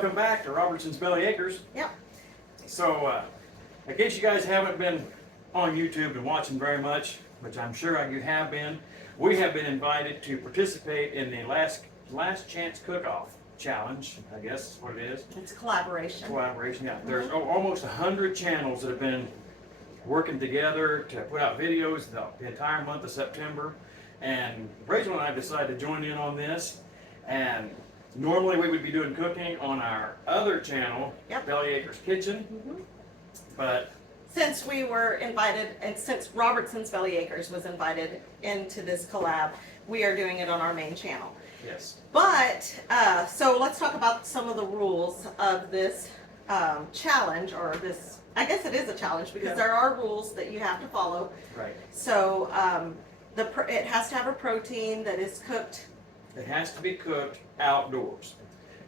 welcome back to Robertson's Belly Acres. Yep. So, in case you guys haven't been on YouTube and watching very much, which I'm sure you have been, we have been invited to participate in the last chance cook-off challenge. I guess is what it is. It's a collaboration. Collaboration. Yeah. There's almost 100 channels that have been working together to put out videos the entire month of September. And Rachel and I decided to join in on this. And normally we would be doing cooking on our other channel, Yep. Belly Acres Kitchen. But Since we were invited, and since Robertson's Belly Acres was invited into this collab, we are doing it on our main channel. yes, But, so let's talk about some of the rules of this challenge, or this, I guess it is a challenge, because Yeah. there are rules that you have to follow. right. So, it has to have a protein that is cooked. It has to be cooked outdoors.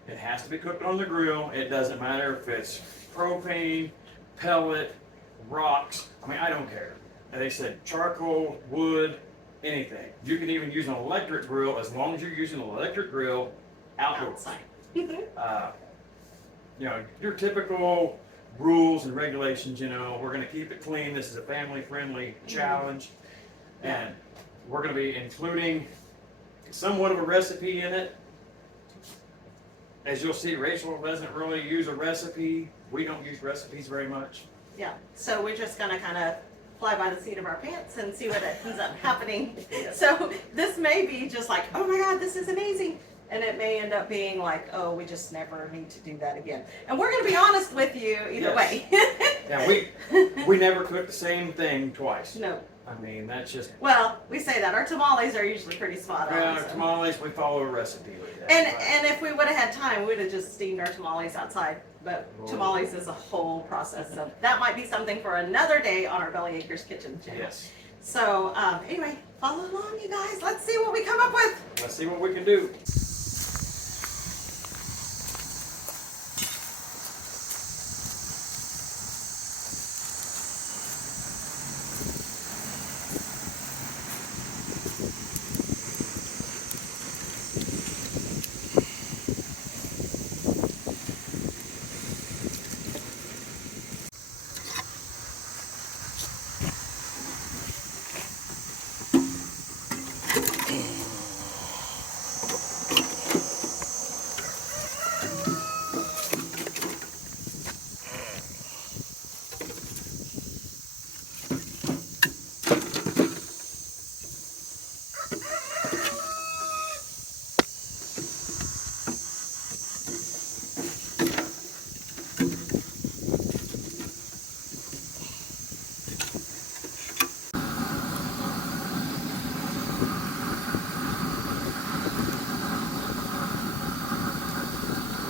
It has to be cooked on the grill. It doesn't matter if it's propane, pellet, rocks. I mean, I don't care. And they said charcoal, wood, anything. You can even use an electric grill as long as you're using an electric grill outdoors. Outside. You know, your typical rules and regulations, we're going to keep it clean. This is a family-friendly challenge. And we're going to be including somewhat of a recipe in it. As you'll see, Rachel doesn't really use a recipe. We don't use recipes very much. Yeah, so we're just gonna kind of fly by the seat of our pants and see what ends up happening. So this may be just like, oh my God, this is amazing. And it may end up being like, oh, we just never need to do that again. And we're gonna be honest with you either Yes. way. Yeah, we never cook the same thing twice. No, I mean, that's just, well, we say that. Our tamales are usually pretty spot on. so. tamales, we follow a recipe with that. And if we would have had time, we would have just steamed our tamales outside. But Oh. tamales is a whole process. So that might be something for another day on our Belly Acres Kitchen channel. Yes. So anyway, follow along, you guys. Let's see what we come up with. Let's see what we can do.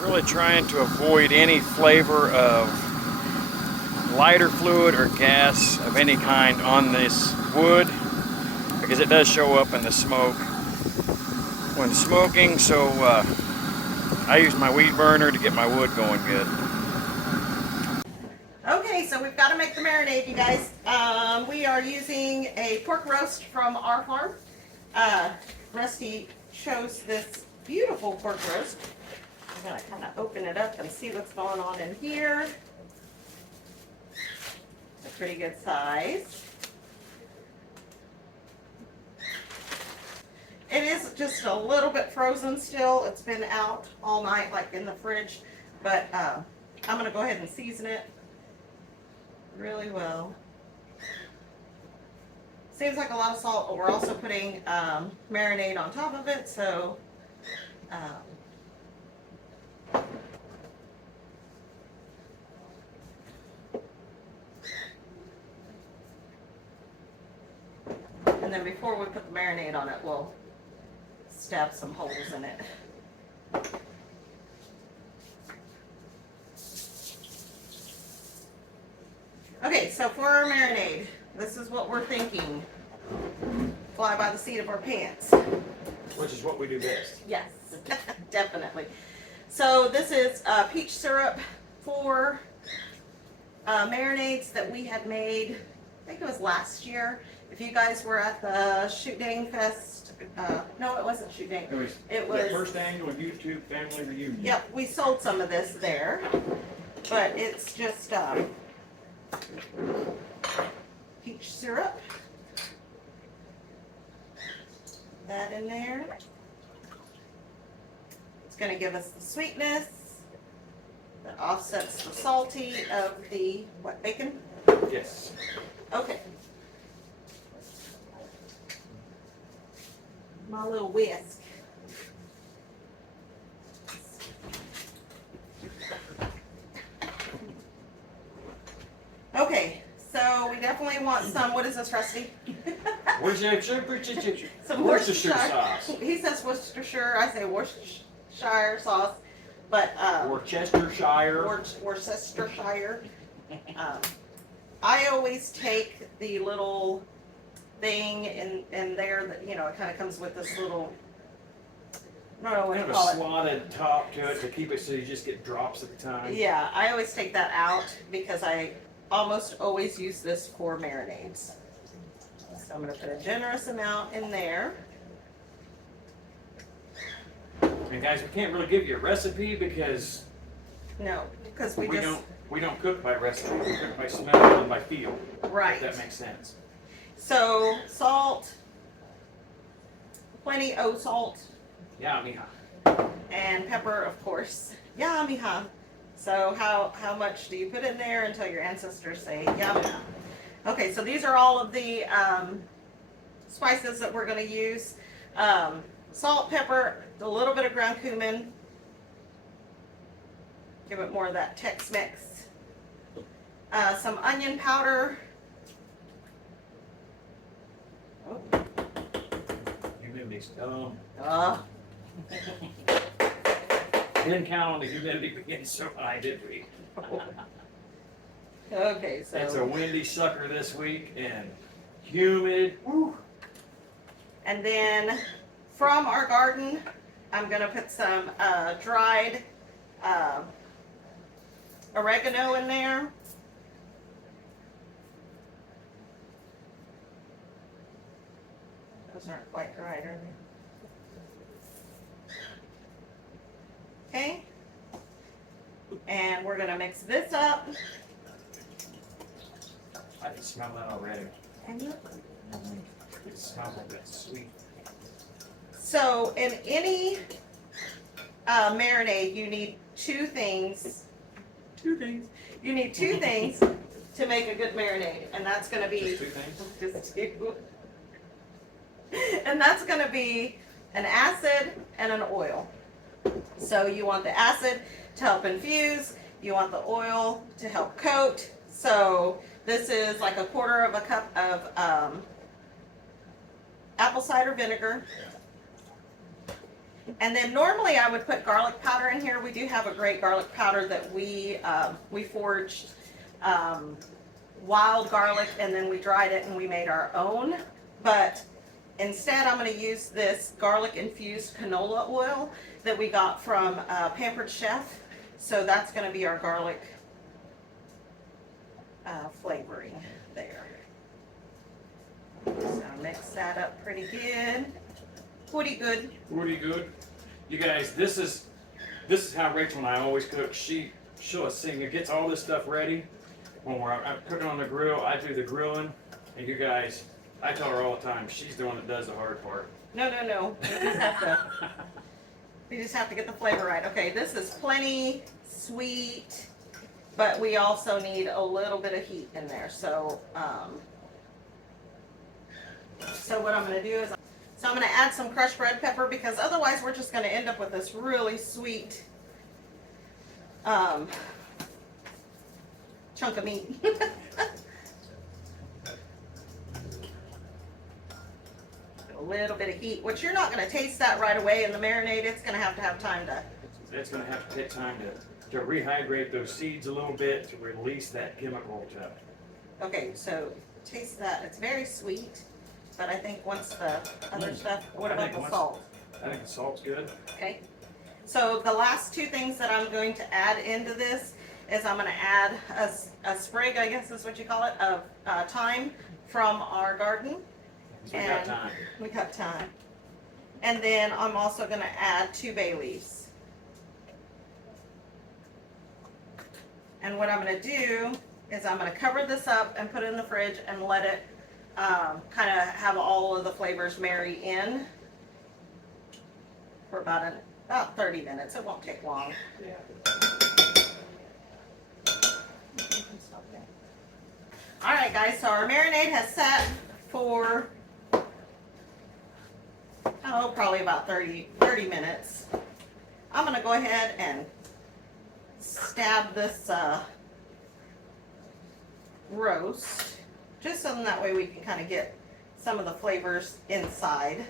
Really trying to avoid any flavor of lighter fluid or gas of any kind on this wood, because it does show up in the smoke when smoking. So I use my weed burner to get my wood going good. Okay, so we've got to make the marinade, you guys. We are using a pork roast from our farm. Rusty chose this beautiful pork roast. I'm gonna kind of open it up and see what's going on in here. It's a pretty good size. It is just a little bit frozen still. It's been out all night, like in the fridge, but I'm gonna go ahead and season it really well. Seems like a lot of salt, but we're also putting marinade on top of it, so and then before we put the marinade on it, we'll stab some holes in it. Okay, so for our marinade, this is what we're thinking. Fly by the seat of our pants. Which is what we do best. Yes, definitely. So this is peach syrup for marinades that we had made, I think it was last year. If you guys were at the Shoot Dang Fest no, it wasn't Shoe Dang. It It the was, first annual YouTube family reunion. yep, we sold some of this there, but it's just, peach syrup. That in there. It's gonna give us the sweetness that offsets the salty of the, what, bacon? Yes. Okay. My little whisk. Okay, so we definitely want some, what is this, Rusty? Some Worcestershire sauce. He says Worcestershire, I say Worcestershire sauce, but, Worcestershire. Worcestershire. I always take the little thing in there that, you know, it kind of comes with this little, I don't know what Kind to of a call it. slotted top to it to keep it so you just get drops at the time. Yeah, I always take that out because I almost always use this for marinades. So I'm gonna put a generous amount in there. And guys, we can't really give you a recipe because No, because we we just, don't cook by recipe. We cook by smell and by feel. right. If that makes sense. So salt, plenty of salt, Yeah, mija. and pepper, of course. Yeah, mija. So how much do you put in there until your ancestors say yeah, mija? Okay, so these are all of the spices that we're going to use. Salt, pepper, a little bit of ground cumin. Give it more of that Tex-Mex. Some onion powder. Oh. Humidity's didn't count on the humidity being so high, did we? Okay, so. It's a windy sucker this week and humid. Woo. And then from our garden, I'm gonna put some dried oregano in there. Those aren't quite dried, are they? Okay. And we're gonna mix this up. I can smell that already. And you It smells like that sweet. So in any marinade, you need two things. You need two things to make a good marinade, and that's going to be Two things. just two. And that's going to be an acid and an oil. So you want the acid to help infuse. You want the oil to help coat. So this is like 1/4 cup of apple cider vinegar. And then normally I would put garlic powder in here. We do have a great garlic powder that we foraged wild garlic and then we dried it and we made our own. But instead I'm going to use this garlic infused canola oil that we got from Pampered Chef. So that's going to be our garlic flavoring there. So mix that up pretty good. Pretty good. Pretty good. You guys, this is how Rachel and I always cook. She'll sing. It gets all this stuff ready. When I'm cooking on the grill, I do the grilling, and you guys, I tell her all the time, she's the one that does the hard part. No. We just have to get the flavor right. Okay, this is plenty sweet, but we also need a little bit of heat in there. So, what I'm going to do is, I'm going to add some crushed red pepper because otherwise we're just going to end up with this really sweet chunk of meat. A little bit of heat, which you're not going to taste that right away in the marinade. It's going to have time to. It's going to have to take time to rehydrate those seeds a little bit to release that chemical to. Okay, so taste that. It's very sweet, but I think once the other stuff. What about the salt? I think the salt's good. Okay. So the last two things that I'm going to add into this is I'm going to add a sprig, I guess is what you call it, of thyme from our garden. So we got time. We got time. And then I'm also going to add 2 bay leaves. And what I'm going to do is I'm going to cover this up and put it in the fridge and let it kind of have all of the flavors marry in for about 30 minutes. It won't take long. All right, guys, so our marinade has sat for, probably about 30 minutes. I'm going to go ahead and stab this roast, just so that way we can kind of get some of the flavors inside.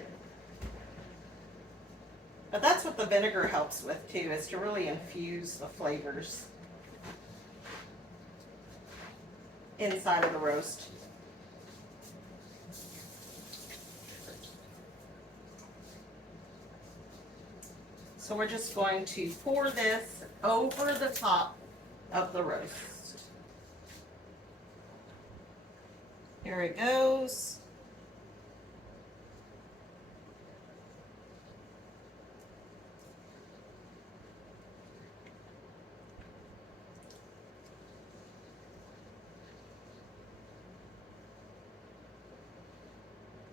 But that's what the vinegar helps with too, is to really infuse the flavors inside of the roast. So we're just going to pour this over the top of the roast. Here it goes.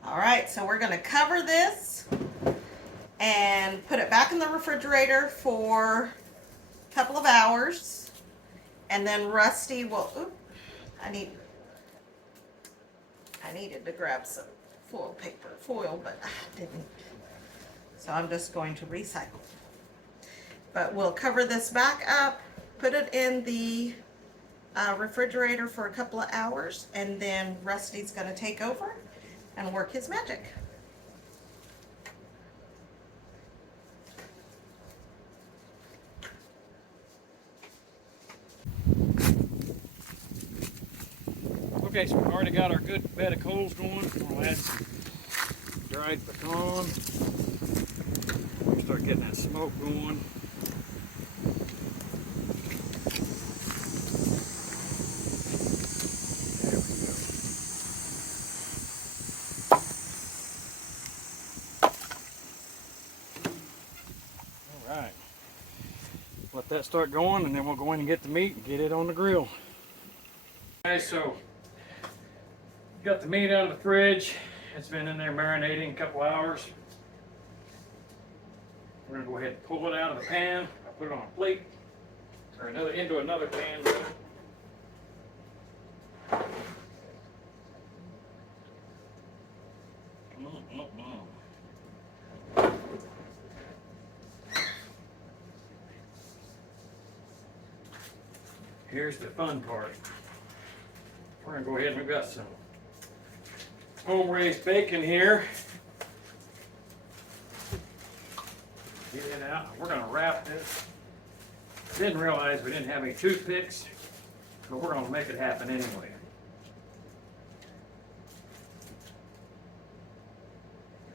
All right, so we're going to cover this and put it back in the refrigerator for a couple of hours. And then Rusty will, I needed to grab some foil, but I didn't. So I'm just going to recycle. But we'll cover this back up, put it in the refrigerator for a couple of hours, and then Rusty's going to take over and work his magic. Okay, so we've already got our good bed of coals going. We'll add some dried pecan. We'll start getting that smoke going. There we go. All right. Let that start going, and then we'll go in and get the meat and get it on the grill. Okay, so got the meat out of the fridge. It's been in there marinating a couple hours. We're gonna go ahead and pull it out of the pan. I'll put it on a plate or into another pan. Here's the fun part. We're gonna go ahead and we've got some home-raised bacon here. Get it out. We're gonna wrap this. Didn't realize we didn't have any toothpicks, but we're gonna make it happen anyway.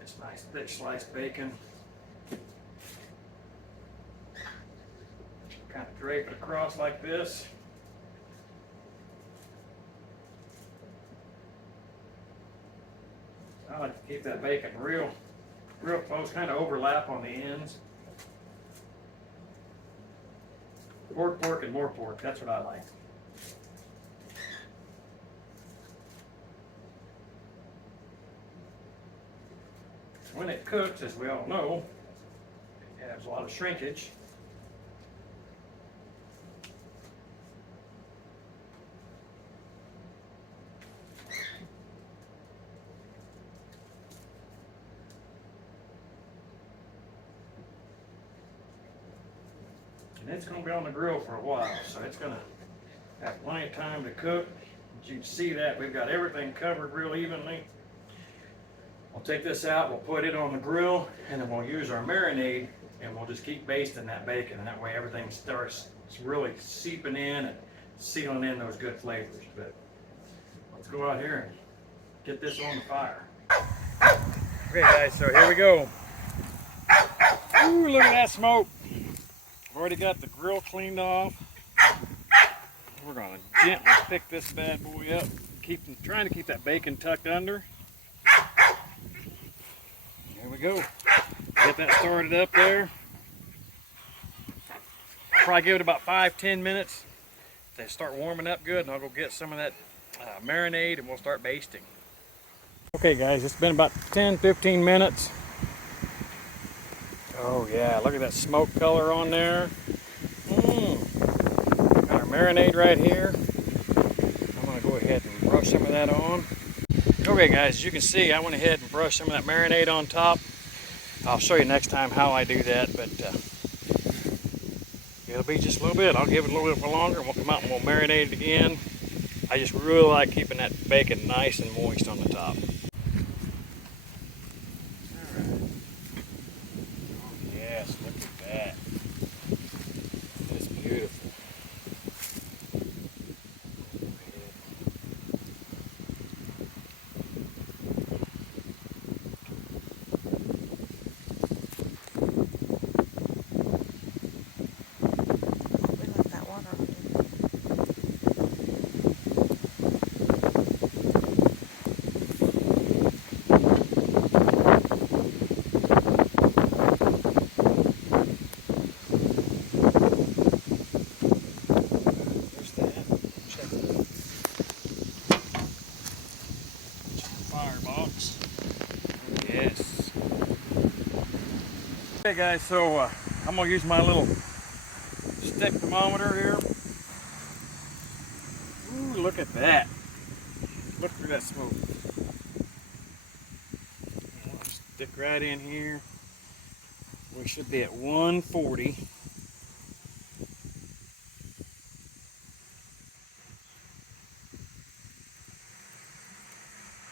It's nice thick sliced bacon. Kind of drape it across like this. I like to keep that bacon real close, kind of overlap on the ends. Pork, and more pork. That's what I like. When it cooks, as we all know, it has a lot of shrinkage. And it's going to be on the grill for a while, so it's going to have plenty of time to cook. As you can see that we've got everything covered real evenly. We'll take this out, we'll put it on the grill, and then we'll use our marinade, and we'll just keep basting that bacon, and that way everything starts really seeping in and sealing in those good flavors. But let's go out here and get this on the fire. Okay guys, so here we go. Ooh, look at that smoke. I've already got the grill cleaned off. We're gonna gently pick this bad boy up, trying to keep that bacon tucked under. Here we go. Get that started up there. I'll probably give it about 5-10 minutes. They start warming up good, and I'll go get some of that marinade, and we'll start basting. Okay guys, it's been about 10-15 minutes. Oh yeah, look at that smoke color on there. Got our marinade right here. I'm gonna go ahead and brush some of that on. Okay guys, as you can see, I went ahead and brushed some of that marinade on top. I'll show you next time how I do that, but it'll be just a little bit. I'll give it a little bit longer and we'll come out and we'll marinate it again. I just really like keeping that bacon nice and moist on the top. Yes, look at that. That's beautiful. We let that water on. There's that. Check the firebox. Yes. Okay guys, so I'm gonna use my little stick thermometer here. Ooh, look at that. Look through that smoke. Stick right in here. We should be at 140.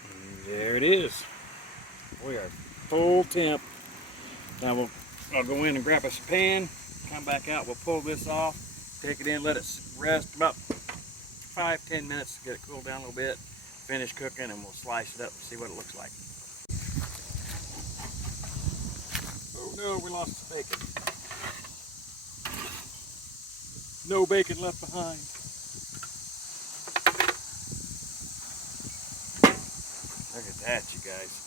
And there it is. We are full temp. Now I'll go in and grab us a pan, come back out, we'll pull this off, take it in, let it rest about 5-10 minutes to get it cooled down a little bit, finish cooking, and we'll slice it up and see what it looks like. Oh no, we lost the bacon. No bacon left behind. Look at that, you guys.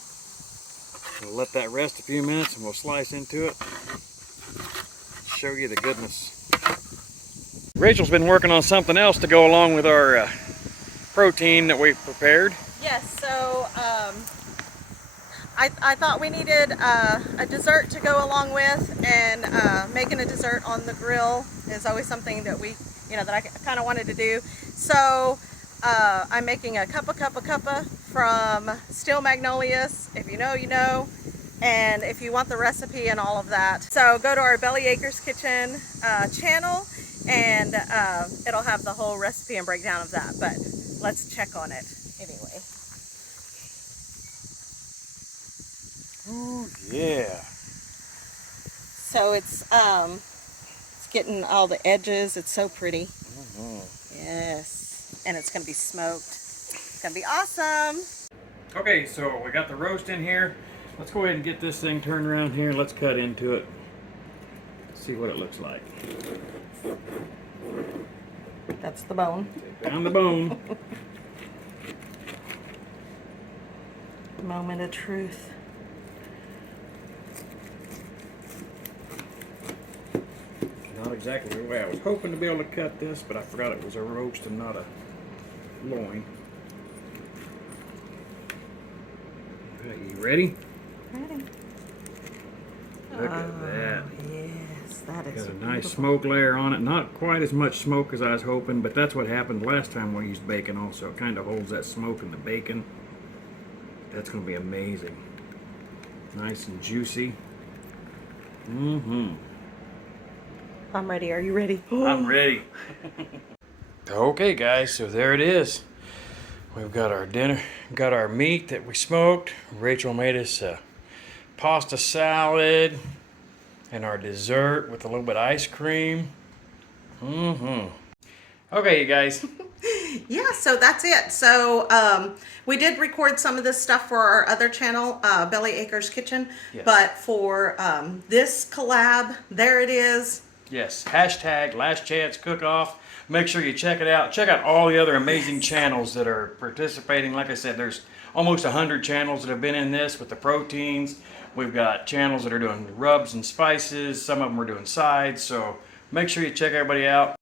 We'll let that rest a few minutes and we'll slice into it. Show you the goodness. Rachel's been working on something else to go along with our protein that we prepared. Yes, so I thought we needed a dessert to go along with, and making a dessert on the grill is always something that that I kind of wanted to do. So I'm making a cuppa from Steel Magnolias. If you know, you know. And if you want the recipe and all of that, so go to our Belly Acres Kitchen channel, and it'll have the whole recipe and breakdown of that. But let's check on it anyway. Ooh, yeah. So it's getting all the edges. It's so pretty. Yes, and it's gonna be smoked. It's gonna be awesome. Okay, so we got the roast in here. Let's go ahead and get this thing turned around here. Let's cut into it. See what it looks like. That's the bone. Down the bone. Moment of truth. Not exactly the way I was hoping to be able to cut this, but I forgot it was a roast and not a loin. Are you ready? Ready. Look at that. Yes, that is Got a nice beautiful. smoke layer on it. Not quite as much smoke as I was hoping, but that's what happened last time we used bacon also. It kind of holds that smoke in the bacon. That's going to be amazing. Nice and juicy. Mm-hmm. I'm ready. Are you ready? I'm ready. Okay guys, so there it is. We've got our dinner, got our meat that we smoked. Rachel made us a pasta salad and our dessert with a little bit of ice cream. Okay, you guys. Yeah, so that's it. So we did record some of this stuff for our other channel, Belly Acres Kitchen. Yes. But for this collab, there it is. Yes, hashtag Last Chance Cook-Off. Make sure you check it out. Check out all the other amazing channels that are participating. Like I said, there's almost 100 channels that have been in this with the proteins, We've got channels that are doing rubs and spices. Some of them are doing sides. So make sure you check everybody out.